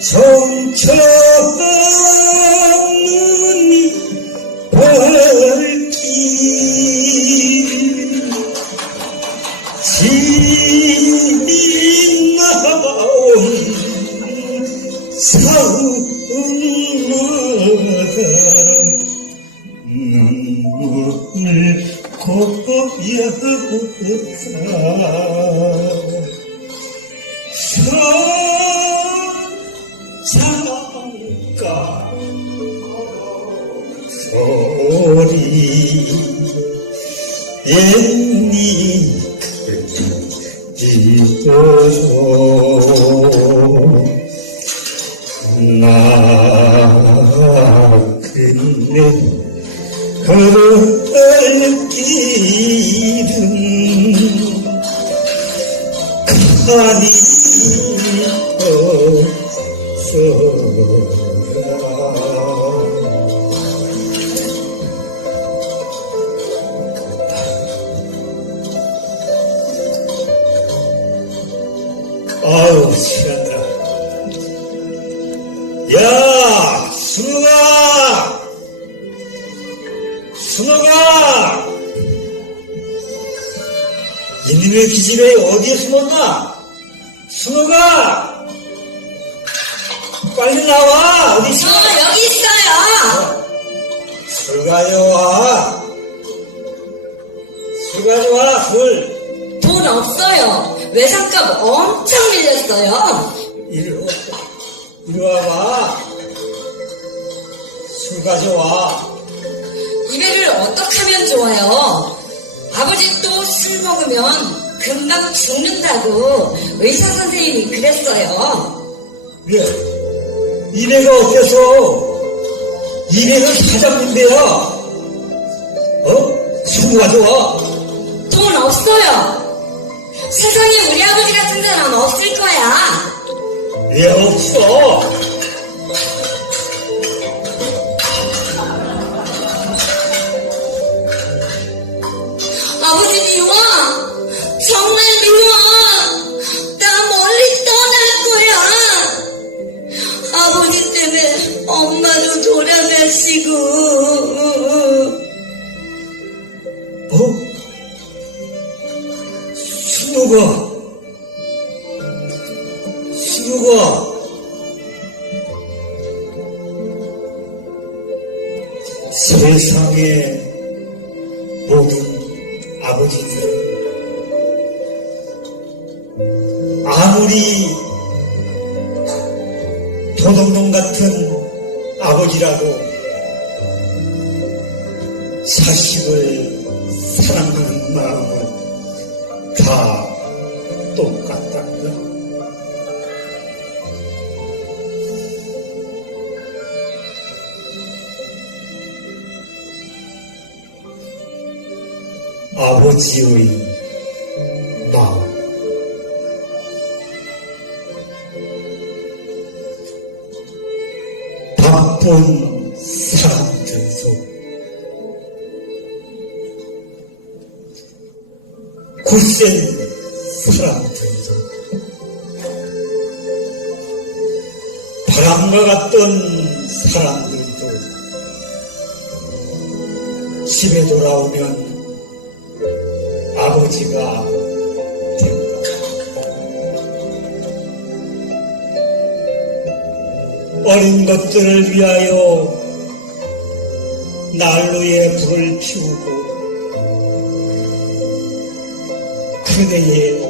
정처없는 발길 지나온 사우마다 눈물을 고여 서 잠깐 소리 옛니 그리워서 나 그네 걸을 길은 가니 야 순호가! 순호가! 이놈의 기집애 어디에 숨었나? 순호가! 빨리 나와! 어디 있어? 저 여기 있어요. 술가져와! 술 가져와 술! 돈 없어요. 외상값 엄청 밀렸어요. 이리 와 이리 와봐 술 가져와 이배를 어떻게 하면 좋아요? 아버지 또 술 먹으면 금방 죽는다고 의사 선생님이 그랬어요. 왜? 이래가 어때서? 이래가 사장님인데야. 어? 술 가져와. 돈 없어요. 세상에 우리 아버지 같은 사람 없을 거야. 왜 없어? 아버지 미워. 정말 미워. 나 멀리 떠날 거야. 아버지 때문에 엄마도 돌아가시고. 어? 순우가, 순우가, 세상의 모든 아버지들, 아무리 도둑놈 같은 아버지라도 자식을 사랑하는 마음은 다. 아버지의 마음. 바쁜 사람들 속 굳센 사람들도 바람과 같던 사람들도 집에 돌아오면 아버지가. 어린 것들을 위하여 난로에 불을 피우고 그대의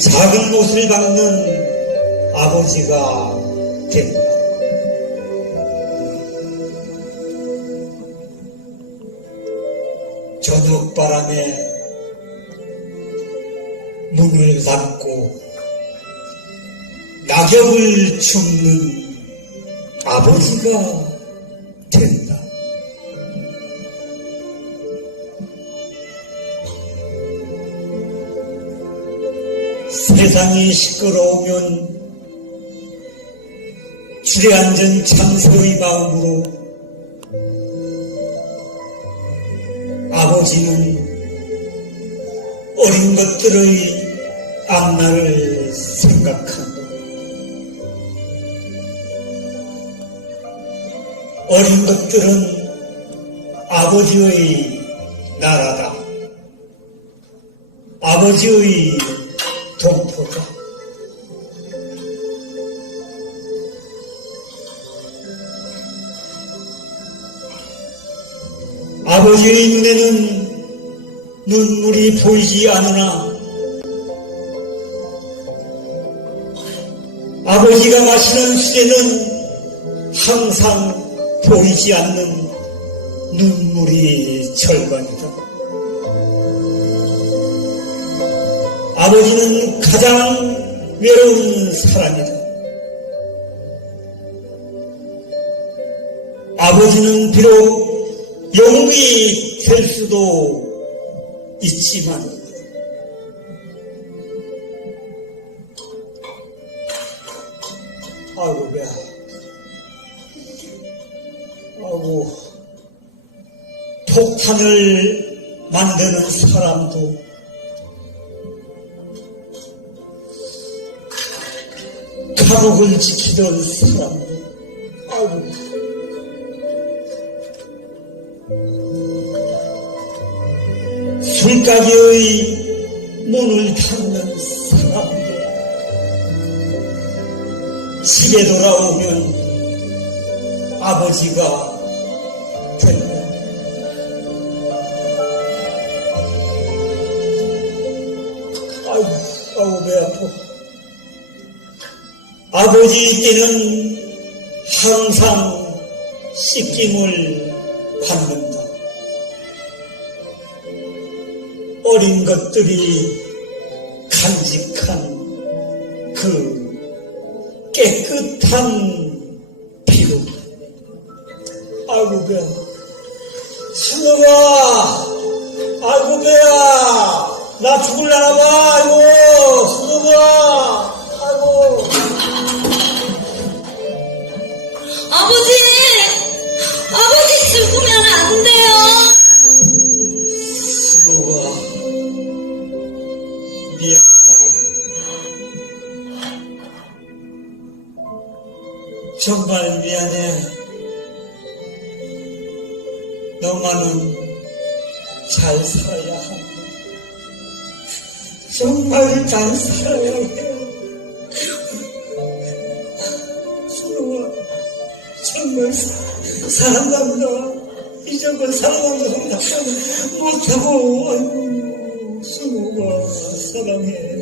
작은 옷을 받는 아버지가 된다. 저녁 바람에 문을 닫고 낙엽을 줍는 아버지가 된다. 세상이 시끄러우면 주례앉은 장소의 마음으로 아버지는 어린 것들의 앞날을 생각하고 어린 것들은 아버지의 나라다. 아버지의 동포다. 아버지의 눈에는 눈물이 보이지 않으나 아버지가 마시는 술에는 항상 보이지 않는 눈물이 절반이다. 아버지는 가장 외로운 사람이다. 아버지는 비록 영웅이 될 수도 있지만 폭탄을 만드는 사람도 가족을 지키던 사람도 아이고 술가게의 문을 닫는 사람들 집에 돌아오면 아버지가 된다. 아이고, 배 아파. 아버지 때는 항상 씻김을 받는다. 어린 것들이 간직한 그 깨끗한 피로. 아이고, 배야. 이제는 사랑한다. 못하고, 순호가 사랑해.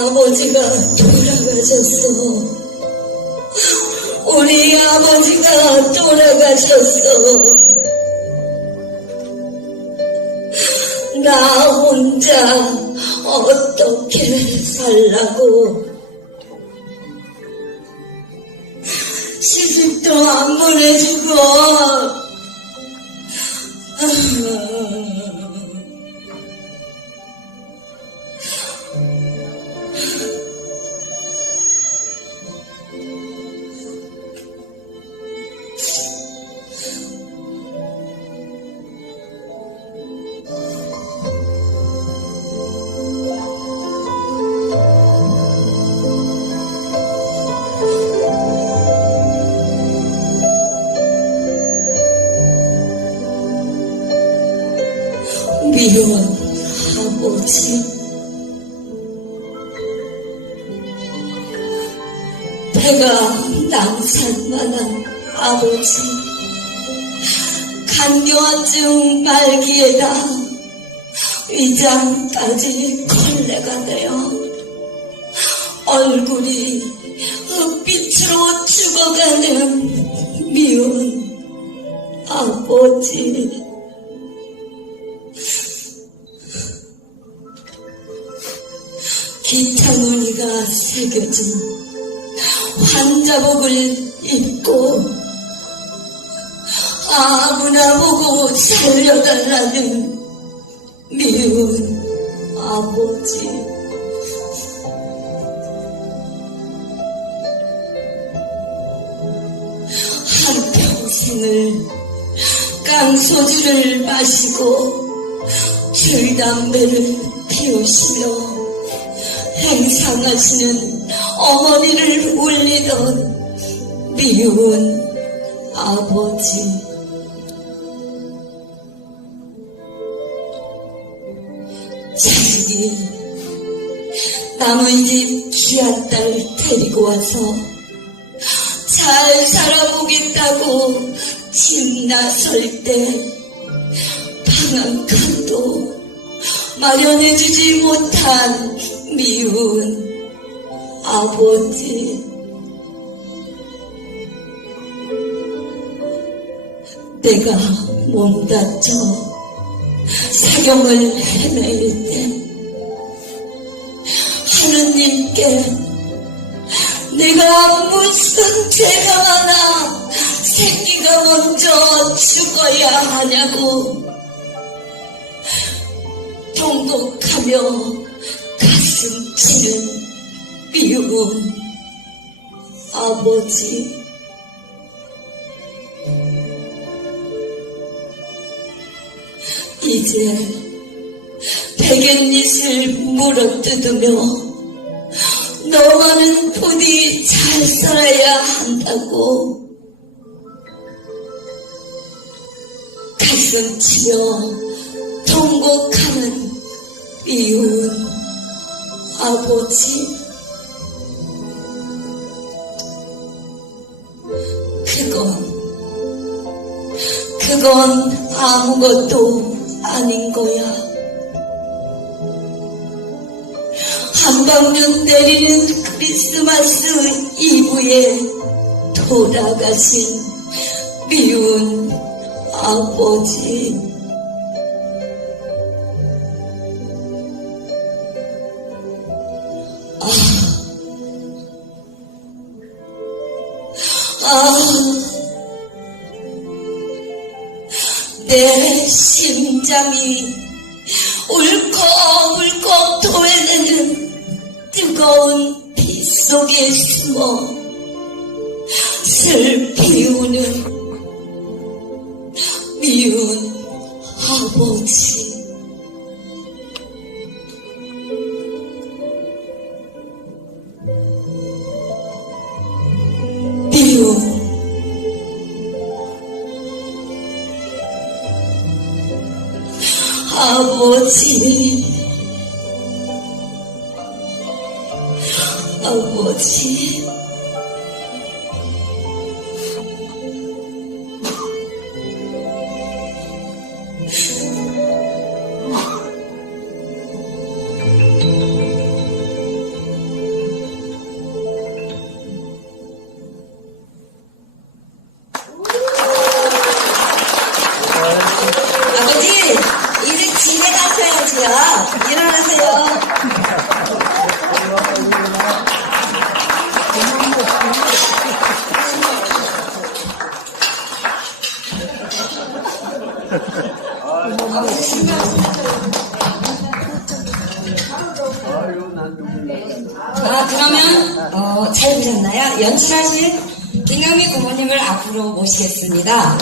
아버지가 돌아가셨어. 우리 아버지가 돌아가셨어. 나 혼자 어떻게 살라고. 시집도 안 보내주고. 아버지. 배가 낭산만한 아버지. 간교증 말기에다 위장까지 걸레가 되어 얼굴이 흙빛으로 죽어가는 미운 아버지. 비타무늬가 새겨진 환자복을 입고 아무나 보고 살려달라는 미운 아버지. 한평생을 깡소주를 마시고 줄담배를 피우시며 행상하시는 어머니를 울리던 미운 아버지. 자식이 남의 집 귀한 딸 데리고 와서 잘 살아보겠다고 집 나설 때 방한 칸도 마련해주지 못한 미운 아버지. 내가 몸 다쳐 사경을 헤매일 때 하느님께 내가 무슨 죄가 많아 새끼가 먼저 죽어야 하냐고 통곡하며 가슴 치는 미운 아버지? 이제 백엔잎을 물어뜯으며 너만은 부디 잘 살아야 한다고 가슴 치며 통곡하는 미운 아버지 그건 그건 아무것도 아닌 거야. 한방눈 내리는 크리스마스 이브에 돌아가신 미운 아버지. 내 심장이 울컥울컥 토해내는 뜨거운 피 속에 숨어 아버지, 아 자, 그러면 어, 잘 보셨나요? 연출하실 김경미 부모님을 앞으로 모시겠습니다.